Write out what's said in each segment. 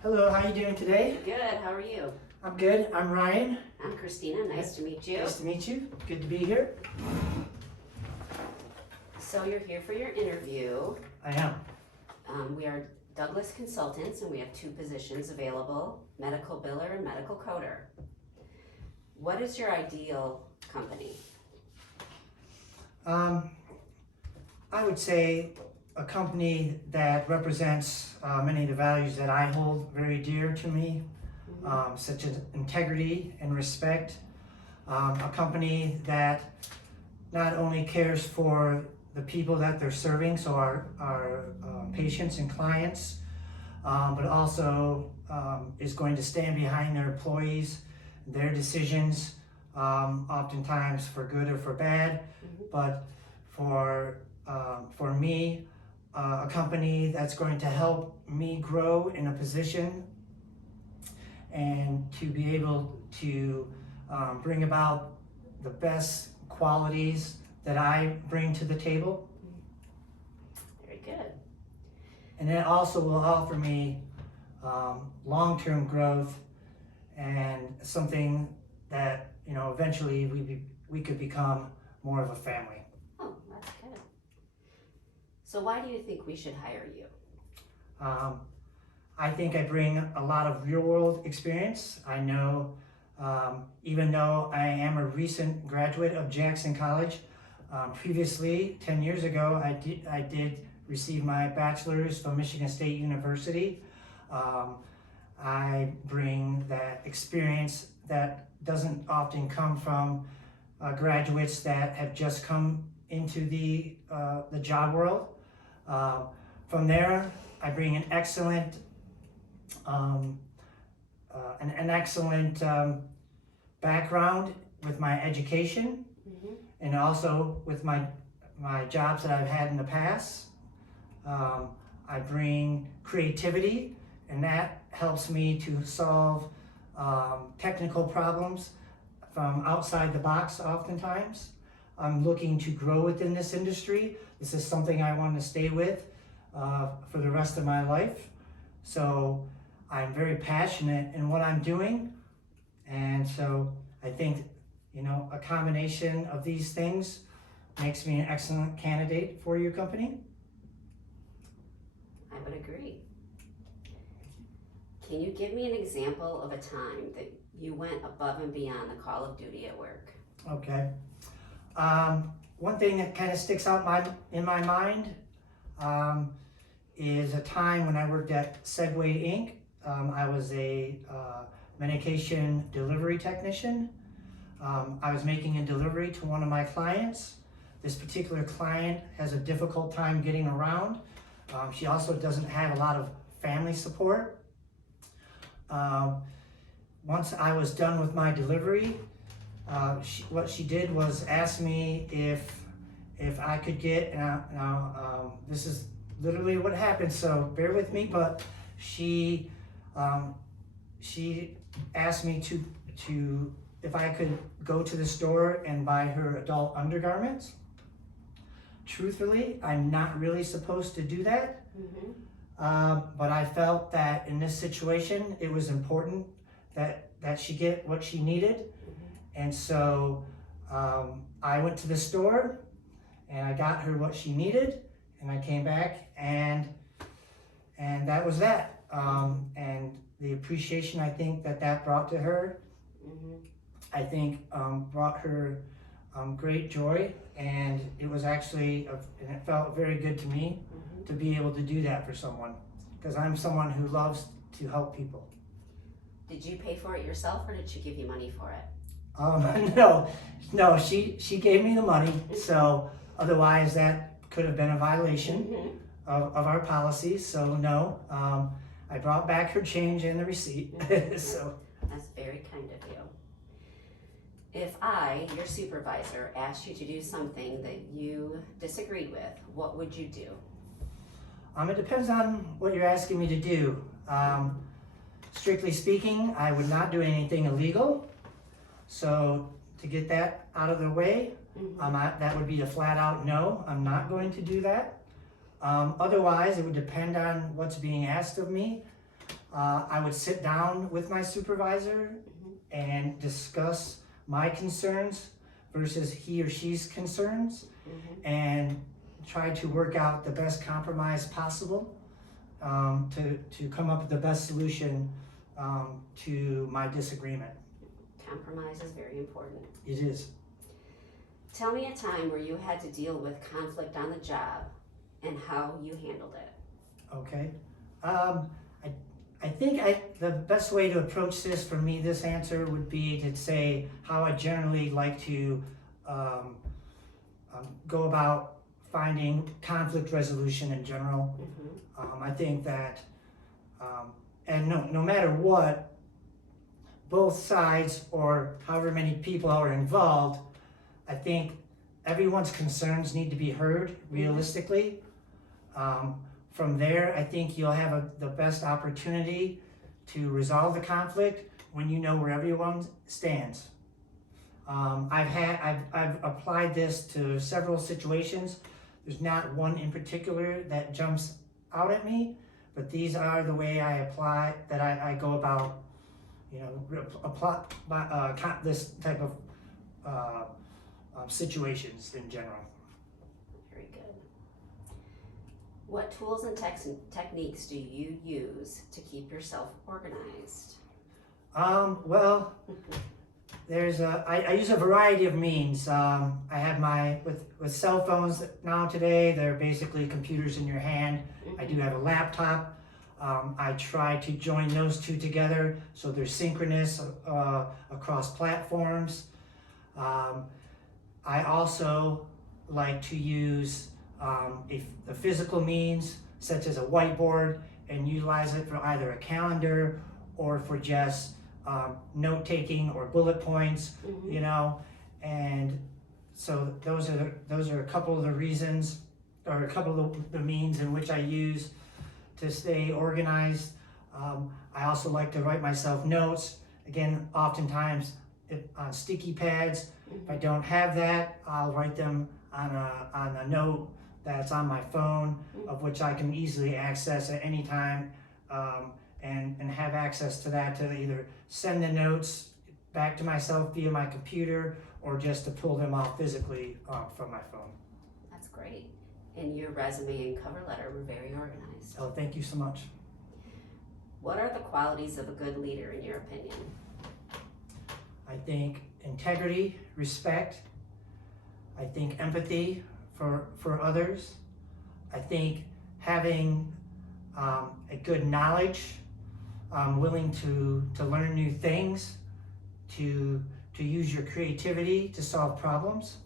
Hello, how are you doing today? Good, how are you? I'm good. I'm Ryan. I'm Christina, nice to meet you. Nice to meet you. Good to be here. So you're here for your interview. I am. We are Douglas Consultants and we have two positions available, medical biller and medical coder. What is your ideal company? I would say a company that represents many of the values that I hold very dear to me, such as integrity and respect. A company that not only cares for the people that they're serving, so our patients and clients, but also is going to stand behind their employees, their decisions, oftentimes for good or for bad, but for me, a company that's going to help me grow in a position and to be able to bring about the best qualities that I bring to the table. Very good. And it also will offer me long-term growth and something that, you know, eventually we could become more of a family. Oh, that's good. So why do you think we should hire you? I think I bring a lot of real-world experience. I know, even though I am a recent graduate of Jackson College, previously, 10 years ago, I did receive my bachelor's from Michigan State University. I bring that experience that doesn't often come from graduates that have just come into the job world. From there, I bring an excellent background with my education, and also with my jobs that I've had in the past. I bring creativity, and that helps me to solve technical problems from outside the box oftentimes. I'm looking to grow within this industry. This is something I want to stay with for the rest of my life. So I'm very passionate in what I'm doing. And so I think, you know, a combination of these things makes me an excellent candidate for your company. I would agree. Can you give me an example of a time that you went above and beyond the call of duty at work? Okay. One thing that kind of sticks out in my mind is a time when I worked at Segway Inc. I was a medication delivery technician. I was making a delivery to one of my clients. This particular client has a difficult time getting around. She also doesn't have a lot of family support. Once I was done with my delivery, what she did was ask me if I could get, now this is literally what happened, so bear with me, but she asked me to if I could go to the store and buy her adult undergarments. Truthfully, I'm not really supposed to do that, but I felt that in this situation, it was important that she get what she needed. And so I went to the store and I got her what she needed, and I came back and that was that. And the appreciation I think that brought to her, I think brought her great joy, and it was actually, and it felt very good to me to be able to do that for someone, because I'm someone who loves to help people. Did you pay for it yourself or did she give you money for it? No, she gave me the money, so otherwise that could have been a violation of our policies, so no. I brought back her change and the receipt. So that's very kind of you. If I, your supervisor, asked you to do something that you disagreed with, what would you do? It depends on what you're asking me to do. Strictly speaking, I would not do anything illegal. So to get that out of the way, that would be a flat out no. I'm not going to do that. Otherwise, it would depend on what's being asked of me. I would sit down with my supervisor and discuss my concerns versus he or she's concerns, and try to work out the best compromise possible to come up with the best solution to my disagreement. Compromise is very important. It is. Tell me a time where you had to deal with conflict on the job and how you handled it. Okay. I think the best way to approach this for me, this answer would be to say how I generally like to go about finding conflict resolution in general. I think that, and no matter what, both sides or however many people are involved, I think everyone's concerns need to be heard realistically. From there, I think you'll have the best opportunity to resolve the conflict when you know where everyone stands. I've applied this to several situations. There's not one in particular that jumps out at me, but these are the way I apply, that I go about, apply this type of situations in general. Very good. What tools and techniques do you use to keep yourself organized? Well, I use a variety of means. I have with cell phones now today, they're basically computers in your hand. I do have a laptop. I try to join those two together so they're synchronous across platforms. I also like to use the physical means, such as a whiteboard, and utilize it for either a calendar or for just note-taking or bullet points, and so those are a couple of the reasons, or a couple of the means in which I use to stay organized. I also like to write myself notes, again, oftentimes on sticky pads. If I don't have that, I'll write them on a note that's on my phone, of which I can easily access at any time, and have access to that to either send the notes back to myself via my computer or just to pull them off physically from my phone. That's great. And your resume and cover letter were very organized. Oh, thank you so much. What are the qualities of a good leader in your opinion? I think integrity, respect. I think empathy for others. I think having a good knowledge, willing to learn new things, to use your creativity to solve problems.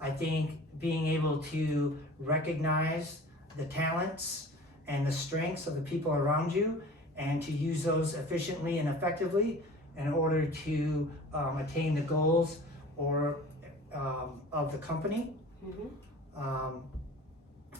I think being able to recognize the talents and the strengths of the people around you, and to use those efficiently and effectively in order to attain the goals of the company.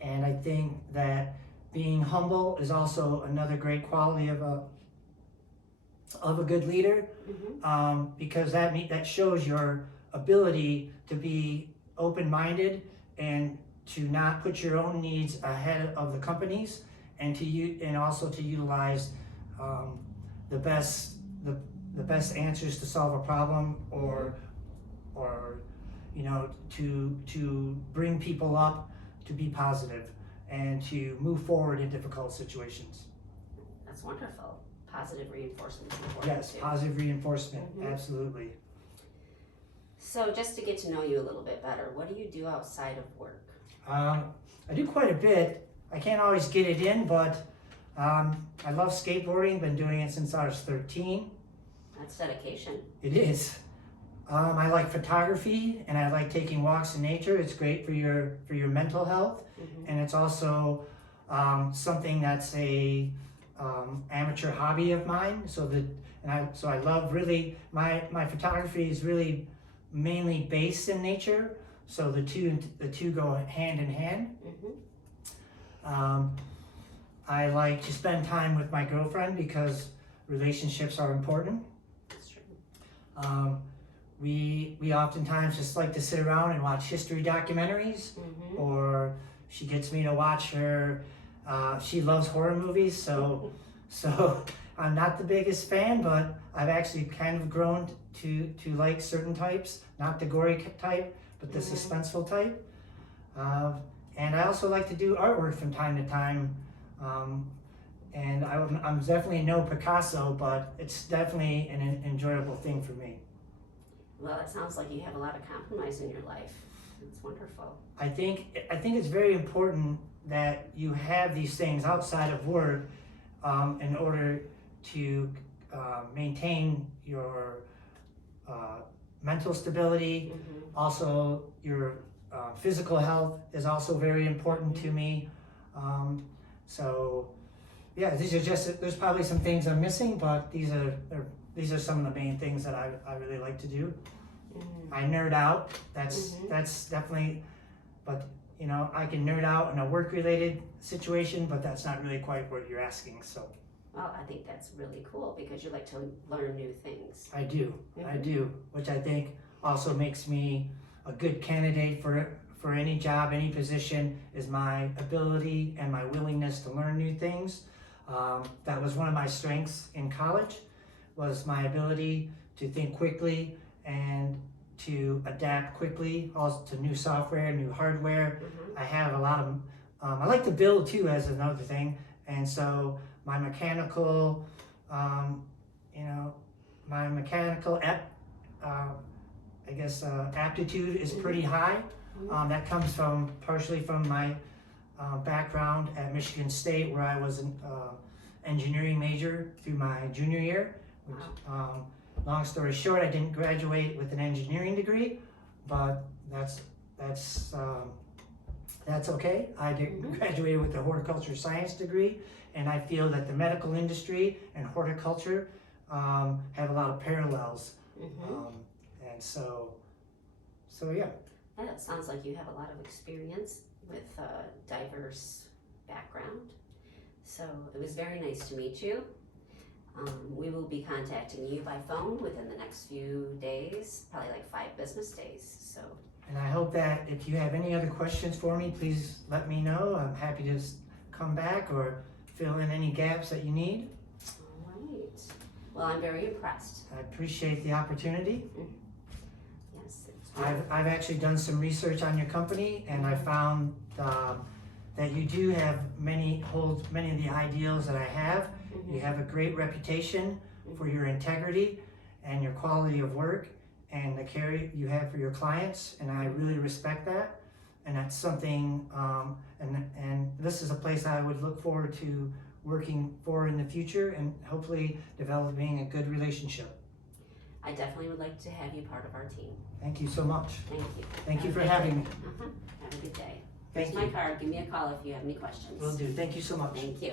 And I think that being humble is also another great quality of a good leader, because that shows your ability to be open-minded and to not put your own needs ahead of the company's, and also to utilize the best answers to solve a problem, or to bring people up, to be positive and to move forward in difficult situations. That's wonderful. Positive reinforcement is important. Yes, too. positive reinforcement, absolutely. So just to get to know you a little bit better, what do you do outside of work? I do quite a bit. I can't always get it in, but I love skateboarding. Been doing it since I was 13. That's dedication. It is. I like photography, and I like taking walks in nature. It's great for your mental health, and it's also something that's a amateur hobby of mine. So I love really my photography is really mainly based in nature. So the two go hand in hand. I like to spend time with my girlfriend because relationships are important. That's true. We oftentimes just like to sit around and watch history documentaries, or she gets me to watch her. She loves horror movies, so I'm not the biggest fan, but I've actually kind of grown to like certain types, not the gory type, but the suspenseful type. And I also like to do artwork from time to time. And I'm definitely no Picasso, but it's definitely an enjoyable thing for me. Well, it sounds like you have a lot of compromise in your life. It's wonderful. I think it's very important that you have these things outside of work in order to maintain your mental stability. Also, your physical health is also very important to me. So, yeah, these are just, there's probably some things I'm missing, but these are some of the main things that I really like to do. I nerd out. That's definitely, but you know, I can nerd out in a work-related situation, but that's not really quite what you're asking. So. Well, I think that's really cool because you like to learn new things. I do, which I think also makes me a good candidate for any job, any position, is my ability and my willingness to learn new things. That was one of my strengths in college, was my ability to think quickly and to adapt quickly also to new software, new hardware. I have a lot of, I like to build too as another thing. And so my mechanical, aptitude is pretty high. That comes partially from my background at Michigan State, where I was an engineering major through my junior year. Long story short, I didn't graduate with an engineering degree, but that's okay. I graduated with a horticulture science degree, and I feel that the medical industry and horticulture have a lot of parallels. And so yeah. Yeah, it sounds like you have a lot of experience with a diverse background. So it was very nice to meet you. We will be contacting you by phone within the next few days, probably like 5 business days. So. And I hope that if you have any other questions for me, please let me know. I'm happy to come back or fill in any gaps that you need. All right. Well, I'm very impressed. I appreciate the opportunity. Yes. I've actually done some research on your company, and I found that you do have hold many of the ideals that I have. You have a great reputation for your integrity and your quality of work and the care you have for your clients, and I really respect that. And that's something, and this is a place I would look forward to working for in the future and hopefully developing a good relationship. I definitely would like to have you part of our team. Thank you so much. Thank you. Thank you for having me. Have a good day. Thank Here's my card. Give me a call if you have any questions. Will do. Thank you so much. Thank you.